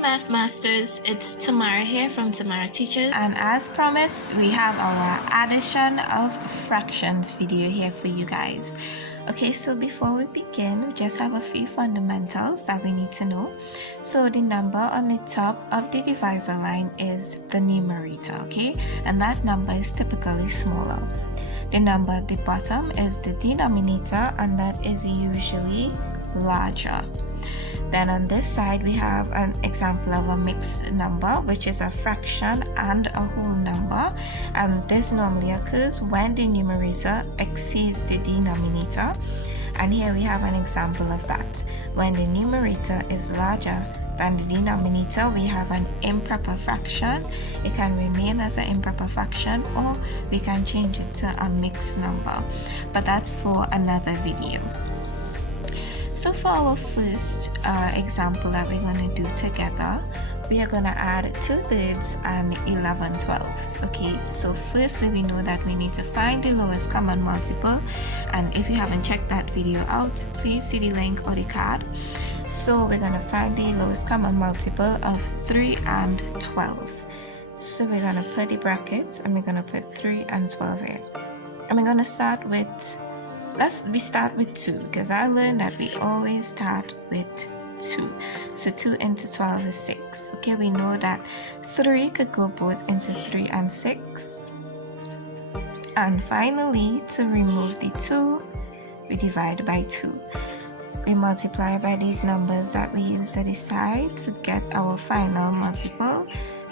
Math Masters, it's Tamara here from Tamara Teachers, and as promised we have our addition of fractions video here for you guys. Okay, so before we begin, we just have a few fundamentals that we need to know. So the number on the top of the divisor line is the numerator, okay, and that number is typically smaller. The number at the bottom is the denominator, and that is usually larger. Then on this side we have an example of a mixed number, which is a fraction and a whole number, and this normally occurs when the numerator exceeds the denominator. And here we have an example of that. When the numerator is larger than the denominator, we have an improper fraction. It can remain as an improper fraction, or we can change it to a mixed number, but that's for another video. So for our first example that we're going to do together, we are going to add 2/3 and 11/12. Okay, so firstly we know that we need to find the lowest common multiple, and if you haven't checked that video out, please see the link or the card. So we're going to find the lowest common multiple of 3 and 12. So we're going to put the brackets and we're going to put 3 and 12 here, and we're going to start with we start with 2, because I learned that we always start with 2. So 2 into 12 is 6. Okay, we know that 3 could go both into 3 and 6. And finally, to remove the 2, we divide by 2. We multiply by these numbers that we use to decide to get our final multiple.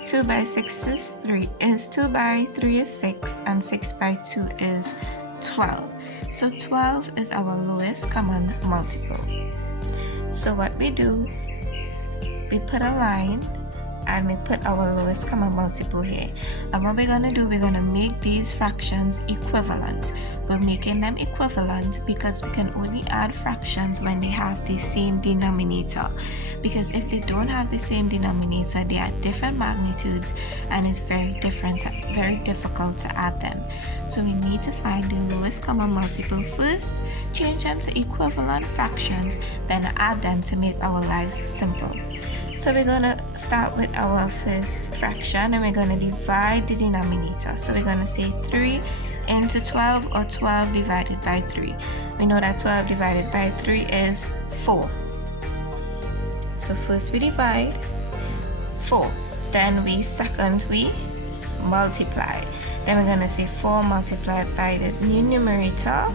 2 by 6 is 3, 2 by 3 is 6, and 6 by 2 is 12. So 12 is our lowest common multiple. So what we do, we put a line and we put our lowest common multiple here. And what we're going to do, we're going to make these fractions equivalent. We're making them equivalent because we can only add fractions when they have the same denominator. Because if they don't have the same denominator, they are different magnitudes, and it's very difficult to add them. So we need to find the lowest common multiple first, change them to equivalent fractions, then add them to make our lives simple. So we're going to start with our first fraction, and we're going to divide the denominator. So we're going to say 3 into 12, or 12 divided by 3. We know that 12 divided by 3 is 4. So first we divide 4, then we multiply. Then we're going to say 4 multiplied by the new numerator.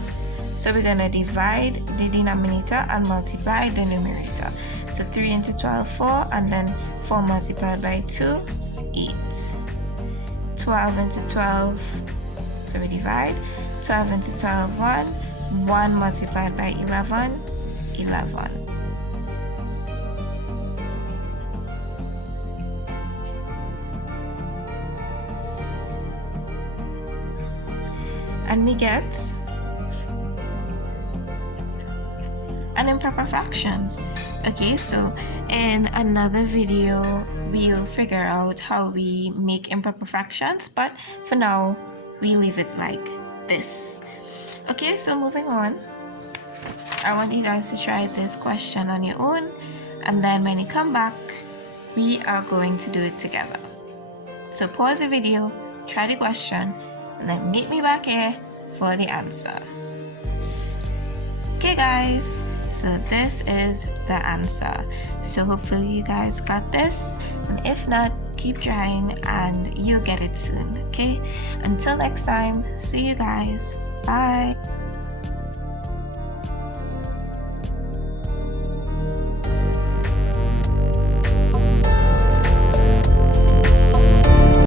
So we're going to divide the denominator and multiply the numerator. So 3 into 12, 4, and then 4 multiplied by 2, 8. 12 into 12, so we divide. 12 into 12, 1. 1 multiplied by 11, 11. And we get an improper fraction. Okay, so in another video we'll figure out how we make improper fractions, but for now we leave it like this. Okay, so moving on, I want you guys to try this question on your own, and then when you come back we are going to do it together. So pause the video, try the question, and then meet me back here for the answer. Okay guys, so this is the answer. So hopefully you guys got this, and if not, keep trying and you'll get it soon. Okay, until next time, see you guys, bye.